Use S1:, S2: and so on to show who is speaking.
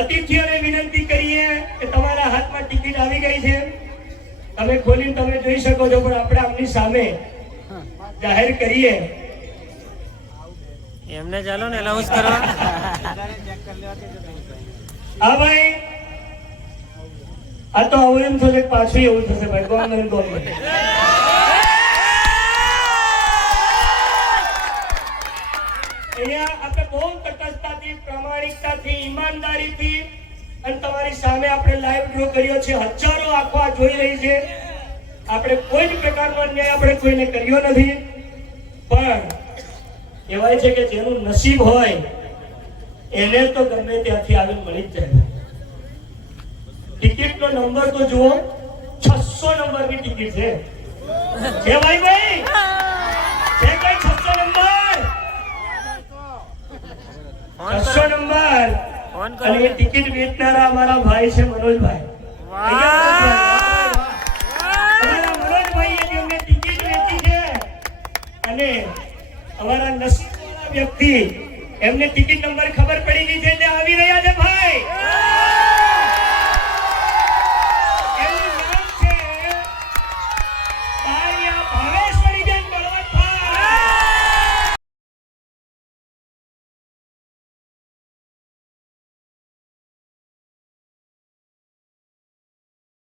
S1: અતિથિઓને વિનંતી કરીએ કે તમારા હાથમાં ટિકિટ આવી ગઈ છે. તમે ખોલીને તમે જોઈ શકો છો પણ આપણે આમની સામે જાહેર કરીએ.
S2: એમને ચાલો ને અલાઉન્સ કરવા.
S1: હા ભાઈ. આ તો આવું એમ થશે પાછું એવું થશે ભાઈ. કોણ કોણ અહીંયા આપણે બહુ તટસ્થતાથી, પ્રામાણિકતાથી, ઈમાનદારીથી અને તમારી સામે આપણે લાઈવ ડ્રો કર્યો છે. હજારો આંખો જોઈ રહી છે. આપણે કોઈ જ પ્રકારનો અન્યાય આપણે કોઈને કર્યો નથી. પણ કહેવાય છે કે જેનું નસીબ હોય, એને તો ગમે ત્યાંથી આવીને મળી જ જાય. ટિકિટનો નંબર તો જુઓ, છસો નંબરની ટિકિટ છે. ભાઈ ભાઈ? છસો નંબર. અને એ ટિકિટ વેચનારા અમારા ભાઈ છે મનોજભાઈ. અમારા મનોજભાઈ ટિકિટ વેચી છે અને અમારા નસીબ વ્યક્તિ એમને ટિકિટ નંબર ખબર પડી ગઈ છે એટલે આવી રહ્યા છે ભાઈ.